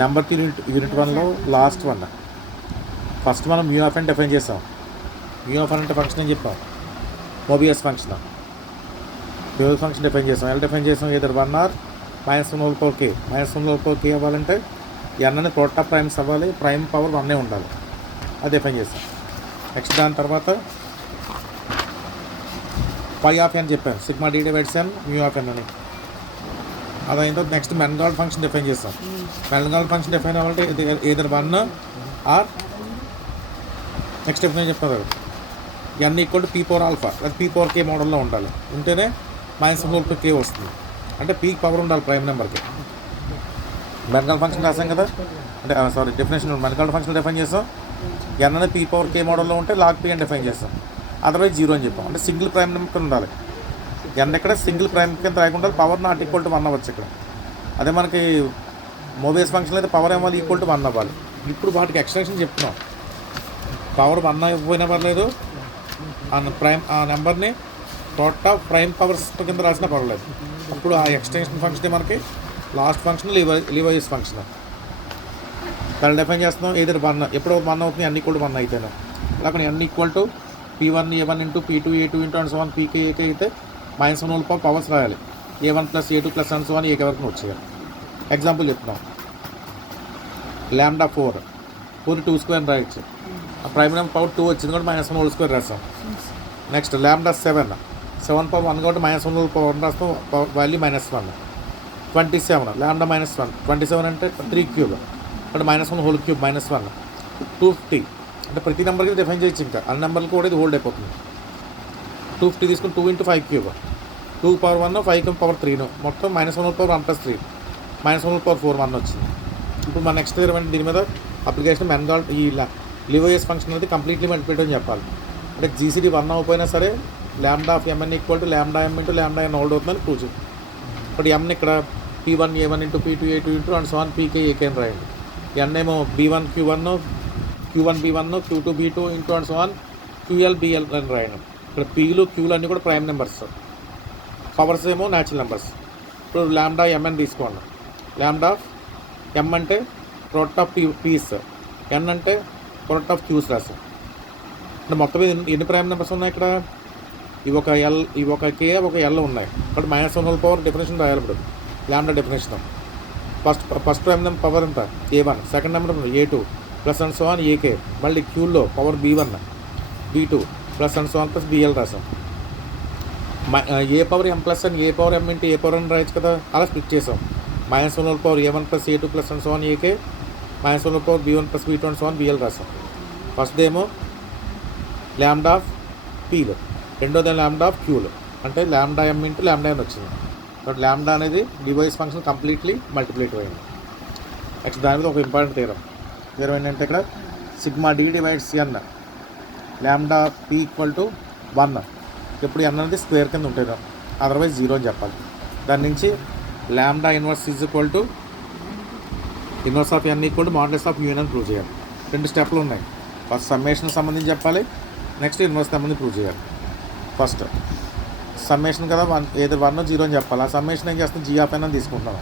నెంబర్కి unit 1లో last one. First మనం mu of అని డిఫైన్ చేసాం. మ్యూ ఆఫ్ అంటే ఫంక్షన్ అని చెప్పాం, Mobius function. Mobius function define చేసాం. ఎలా డిఫైన్ చేసాం? Either 1 are -1/k. -1/k అవ్వాలంటే ఎన్ అని ప్రోడక్ట్ ఆఫ్ ప్రైమ్స్ అవ్వాలి, ప్రైమ్ పవర్ 1 ఉండాలి. అది డిఫైన్ చేసాం. నెక్స్ట్ దాని తర్వాత పై ఆఫ్ అని చెప్పాను, sigma D divides N mu of N అని. అదైందో నెక్స్ట్ మెన్గాల్డ్ ఫంక్షన్ డిఫైన్ చేస్తాం. మెన్గాల్డ్ ఫంక్షన్ డిఫైన్ అవ్వాలంటే ఏదర్ 1 ఆర్ నెక్స్ట్ డిఫైన్ చెప్తారు ఎన్ ఈక్వల్ టు p⁴α, అది p⁴k మోడల్లో ఉండాలి. ఉంటేనే -1/k వస్తుంది. అంటే పీక్ పవర్ ఉండాలి ప్రైమ్ నెంబర్కి. మెన్గాల్డ్ ఫంక్షన్ రాసాం కదా, అంటే సారీ డెఫినేషన్ మెన్గాల్డ్ ఫంక్షన్ డిఫైన్ చేస్తాం. ఎన్ అనేది p⁴k మోడల్లో ఉంటే లాగ్ p అని డిఫైన్ చేస్తాం. అదర్వైజ్ 0 అని చెప్పాం. అంటే సింగిల్ ప్రైమ్ నెంబర్ ఉండాలి. ఎన్ ఎక్కడ సింగిల్ ప్రైమ్ కింద రాయకుండా పవర్ నాట్ ఈక్వల్ టు 1 అవ్వచ్చు ఇక్కడ. అదే మనకి మోబియస్ ఫంక్షన్ అయితే పవర్ ఏమో ఈక్వల్ టు 1 అవ్వాలి. ఇప్పుడు వాటికి ఎక్స్టెన్షన్ చెప్తున్నాం. పవర్ 1 ఇవ్వకపోయినా పర్లేదు, ఆ నెంబర్ని ప్రోడక్ట్ ఆఫ్ ప్రైమ్ పవర్స్ కింద రాసినా పర్వాలేదు. అప్పుడు ఆ ఎక్స్టెన్షన్ ఫంక్షన్ మనకి లాస్ట్ ఫంక్షన్ లీవైస్ ఫంక్షన్. దాన్ని డిఫైన్ చేస్తున్నాం. ఏదైనా 1 ఎప్పుడు 1 అవుతుంది, అన్ని ఈక్వల్ టు 1 అయితేనే. అలాగే అన్ని equal to p1 a1 into p2 a2 into and so one pk ak అయితే -1 పవర్స్ రాయాలి. a1 + a2 + and so on ak వరకు వచ్చేయాలి. ఎగ్జాంపుల్ చెప్తున్నాం. λ4 2² రాయొచ్చు. ఆ ప్రైమ్ నెంబర్ పవర్ 2 వచ్చింది కాబట్టి -1² రాస్తాం. నెక్స్ట్ λ7 7 పవర్ 1 కాబట్టి -1 పవర్ రాస్తాం, వాల్యూ -1. 27 λ -1 27 అంటే 3³ అంటే -1 3 -1. 250 అంటే ప్రతి నెంబర్కి డిఫైన్ చేయొచ్చు. ఇంకా అన్ని నెంబర్లు కూడా ఇది హోల్డ్ అయిపోతుంది. 250 తీసుకుని 2 × 5³ 2 పవర్ 1 5 పవర్ 3 మొత్తం -1 పవర్ 1 + 3 -1 పవర్ 4 1 వచ్చింది. ఇప్పుడు మన నెక్స్ట్ దీని మీద అప్లికేషన్ మెన్గాల్డ్ ఈ లీవైస్ ఫంక్షన్ అనేది కంప్లీట్లీ మల్టిప్లికేట్ అని చెప్పాలి. అంటే జీసీడీ 1 అవ్వకపోయినా సరే λ(mn) = λm × λn హోల్డ్ అవుతుందని ప్రూవ్ చేయండి. ఇప్పుడు m ఇక్కడ p1 a1 into p2 a2 into and so one pk ak అని రాయండి. n ఏమో b1 q1 q1 b1 q2 b2 into and so one ql bl అని రాయండి. ఇక్కడ pలు qలు అన్నీ కూడా ప్రైమ్ నెంబర్స్, పవర్స్ ఏమో న్యాచురల్ నెంబర్స్. ఇప్పుడు λmn తీసుకోండి. λm అంటే ప్రోడక్ట్ ఆఫ్ పీస్, n అంటే ప్రోడక్ట్ ఆఫ్ క్యూస్ రాసాం. అంటే మొత్తం ఎన్ని ప్రైమ్ నెంబర్స్ ఉన్నాయి ఇక్కడ? ఇవి ఒక k ఒక l ఉన్నాయి. కాబట్టి -1 పవర్ డెఫినేషన్ రాయాలి. ఇప్పుడు λ definition first prime number power ఎంత? a1, second number a2 + and so on ak, మళ్ళీ క్యూలో power b1 b2 + and so on + bl రాసాం. a power m + n a power m into a power n రాయొచ్చు కదా, అలా split చేసాం. -1 power a1 + a2 + and so on ak, -1 power b1 + b2 and so on bl రాసాం. First ఏమో λ pలు, రెండోది λ qలు, అంటే λm into λn వచ్చింది. కాబట్టి λ అనేది డివైస్ ఫంక్షన్ కంప్లీట్లీ మల్టిప్లికేటివ్ అయింది. నెక్స్ట్ దాని మీద ఒక ఇంపార్టెంట్ థీరం ఏంటంటే ఇక్కడ sigma D divides n λp = 1 ఎప్పుడు n అనేది స్క్వేర్ కింద ఉంటుంది, అదర్వైజ్ 0 అని చెప్పాలి. దాని నుంచి λ inverse = inverse of n = modulus of u అని ప్రూవ్ చేయాలి. 2 స్టెప్లు ఉన్నాయి. ఫస్ట్ సమ్మేషన్ సంబంధించి చెప్పాలి, నెక్స్ట్ ఇన్వర్స్ సంబంధించి ప్రూవ్ చేయాలి. ఫస్ట్ సమ్మేషన్ కదా, ఏదో 1 0 అని చెప్పాలి. ఆ సమ్మేషన్ ఏం చేస్తాం? g ఆఫ్ n అని తీసుకుంటున్నాను.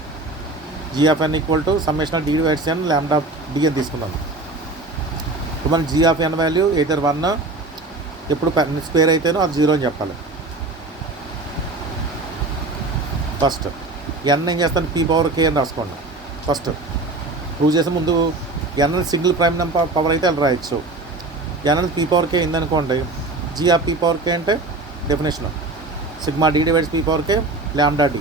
g of n = summation of d divides n λ d అని తీసుకున్నాను. ఇప్పుడు మనకి g of n value either 1 ఎప్పుడు స్క్వేర్ అయితేనో అది 0 అని చెప్పాలి. ఫస్ట్ n ఏం చేస్తాను? p⁴k అని రాసుకోండి. ఫస్ట్ ప్రూవ్ చేసే ముందు n single prime number power అయితే అలా రాయొచ్చు. n అనేది p⁴k అయిందనుకోండి, g ఆఫ్ p⁴k అంటే definition sigma D divides p⁴k λd,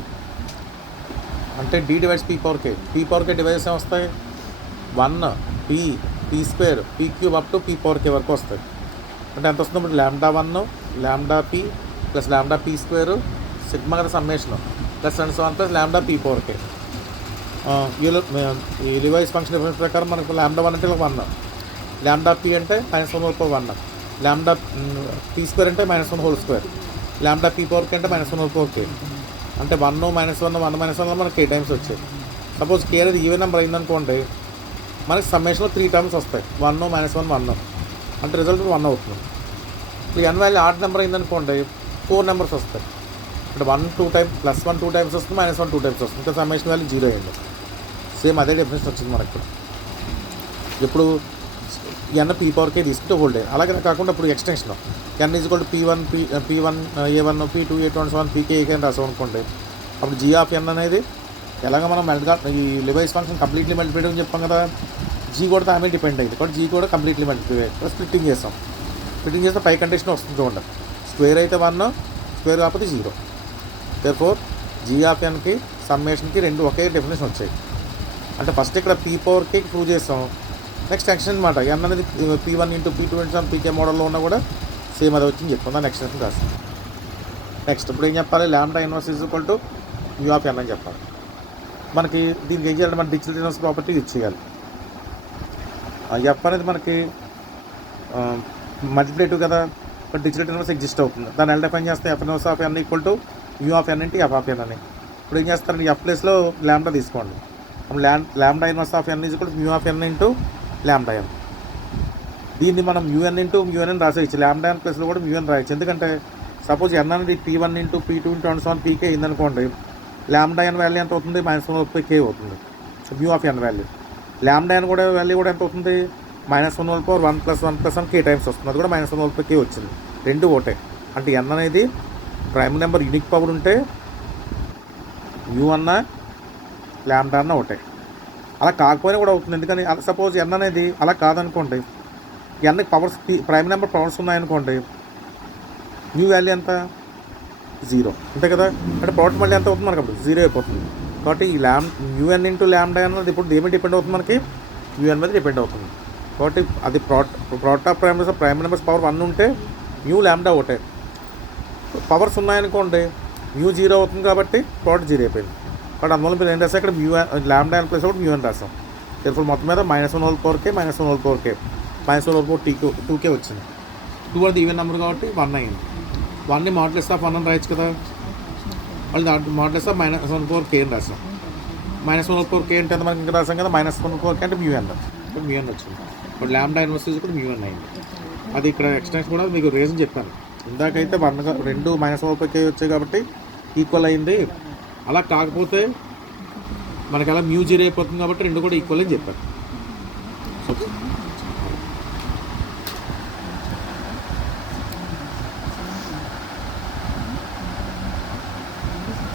అంటే d డివైడ్స్ p⁴k డివైడ్స్ వస్తాయి 1 p² p³ up to p⁴k వరకు వస్తాయి. అంటే ఎంత వస్తుంది? ఇప్పుడు λ1 λp + λp² సిగ్మా కదా summation + and so on + λp⁴k. ఈ రివైజ్ ఫంక్షన్ డిఫరెన్స్ ప్రకారం మనకు λ1 అంటే 1, λp అంటే -1/1, λp² అంటే -1/2, λp⁴k అంటే -1/k. అంటే 1 -1 1 -1 మనకి k టైమ్స్ వచ్చాయి. సపోజ్ k అనేది ఈవెన్ నెంబర్ అయిందనుకోండి, మనకి సమ్మేషన్లో 3 టర్మ్స్ వస్తాయి. 1 -1 1 అంటే రిజల్ట్ 1 అవుతుంది. ఇప్పుడు n వాల్యూ ఆడ్ నెంబర్ అయిందనుకోండి, 4 నెంబర్స్ వస్తాయి. అంటే 1 2 టైమ్స్ +1 2 టైమ్స్ వస్తుంది, -1 2 టైమ్స్ వస్తుంది. ఇంకా సమ్మేషన్ వాల్యూ 0 అయ్యింది. సేమ్ అదే డెఫినేషన్ వచ్చింది మనకి ఇప్పుడు. ఇప్పుడు ఎన్ పీ పవర్కే తీసుకుంటే హోల్డ్ అలాగే కాకుండా ఇప్పుడు extension N is equal to P one A one P two A two so PK AK అని రాసాం అనుకోండి. అప్పుడు జీ ఆఫ్ ఎన్ అనేది ఎలాగ మనం ఈ లివైస్ ఫంక్షన్ కంప్లీట్లీ మల్టిప్లై అని చెప్పాం కదా, జీ కూడా దాని మీద డిపెండ్ అయింది కాబట్టి జీ కూడా కంప్లీట్లీ మల్టిప్లై స్ప్లిట్టింగ్ చేస్తాం. స్ప్లిట్టింగ్ చేస్తే పై కండిషన్ వస్తుంది చూడండి, స్క్వేర్ అయితే 1 స్క్వేర్ కాకపోతే 0. దేర్ఫోర్ జీ ఆఫ్ ఎన్కి సమ్మేషన్కి రెండు ఒకే డెఫినేషన్ వచ్చాయి. అంటే ఫస్ట్ ఇక్కడ పీ పవర్కి ప్రూవ్ చేస్తాం, నెక్స్ట్ ఎక్స్టెన్షన్ అనమాట ఎన్ అనేది పీ1 ఇంటూ పీ2 ఇంటూ పీకే మోడల్లో ఉన్నా కూడా సేమ్ అది వచ్చింది చెప్పుకుందాం. నెక్స్ట్ ఎక్స్టెన్షన్ రాస్తాం. నెక్స్ట్ ఇప్పుడు ఏం చెప్పాలి, lambda inverse is equal to U of N అని చెప్పాలి. మనకి దీనికి ఏం చేయాలంటే మన డిజిటల్ ఇన్వర్స్ ప్రాపర్టీ యూజ్ చేయాలి. ఎఫ్ అనేది మనకి మల్టిప్లేటివ్ కదా, బట్ డిజిటల్ ఇన్వర్స్ ఎగ్జిస్ట్ అవుతుంది. దాన్ని ఎలా డిఫైన్ చేస్తే F inverse of N equal to U of N into F of N అని. ఇప్పుడు ఏం చేస్తారంటే ఎఫ్ ప్లేస్లో ల్యాండా తీసుకోండి. Lambda inverse of N is equal to U of N into lambda N. దీన్ని మనం యూఎన్ ఇంటూ యూఎన్ రాసేయచ్చు, ల్యాండా ఎన్ ప్లస్లో కూడా యూఎన్ రాయొచ్చు. ఎందుకంటే సపోజ్ ఎన్ అనేది పీ1 ఇంటూ పీ2 ఇంటూ సో పీకే అయిందనుకోండి, ల్యాండా ఎన్ వాల్యూ ఎంత అవుతుంది, -1/k అవుతుంది యూ ఆఫ్ ఎన్ వాల్యూ. ల్యాండా ఎన్ కూడా వాల్యూ కూడా ఎంత అవుతుంది, -1/1 + 1 + 1 k టైమ్స్ వస్తుంది. అది కూడా -1/k వచ్చింది, రెండు ఒకటే. అంటే ఎన్ అనేది ప్రైమ్ నెంబర్ యూనిక్ పవర్ ఉంటే యూ అన్న ల్యాండా అన్న ఒకటే. అలా కాకపోయినా కూడా అవుతుంది, ఎందుకని సపోజ్ ఎన్ అనేది అలా కాదనుకోండి, ఎన్కి పవర్స్ ప్రైమ్ నెంబర్ పవర్స్ ఉన్నాయనుకోండి, న్యూ వాల్యూ ఎంత 0 అంతే కదా. అంటే ప్రోడక్ట్ మళ్ళీ ఎంత అవుతుంది మనకి, అప్పుడు 0 అయిపోతుంది. కాబట్టి ఈ యూఎన్ ఇంటూ ల్యాండా అన్నది ఇప్పుడు దేని మీద డిపెండ్ అవుతుంది, మనకి యూఎన్ మీద డిపెండ్ అవుతుంది. కాబట్టి అది product of prime numbers power 1 ఉంటే న్యూ ల్యాండా ఒకటే. పవర్స్ ఉన్నాయనుకోండి న్యూ 0 అవుతుంది కాబట్టి ప్రోడక్ట్ 0 అయిపోయింది. కాబట్టి అందువల్ల మీరు ఏం రాస్తాం, ఇక్కడ ల్యాండా ఎన్ ప్లస్ కూడా యూఎన్ రాస్తాం. ఇప్పుడు మొత్తం మీద -1/4k -1/4k -1/2k వచ్చింది. 2 అది ఈవెన్ నెంబర్ కాబట్టి 1 అయింది. 1ని మాడ్యులస్ ఆఫ్ 1 అని రాయొచ్చు కదా, మళ్ళీ దాంట్లో మాడ్యులస్ ఆఫ్ -1/4k అని రాస్తాం. -1/4k అంటే మనకి ఇంకా రాసాం కదా, -1/4k అంటే మ్యూఎన్ వచ్చింది. ఇప్పుడు ల్యాండా ఇన్వర్స్ కూడా మ్యూఎన్ అయింది. అది ఇక్కడ ఎక్స్టెన్షన్ కూడా మీకు రీజన్ చెప్పాను ఇందాకైతే 1 రెండు -1/4k వచ్చాయి కాబట్టి ఈక్వల్ అయింది. అలా కాకపోతే మనకి అలా మ్యూ 0 అయిపోతుంది కాబట్టి రెండు కూడా ఈక్వల్ అని చెప్పాను. ఓకే.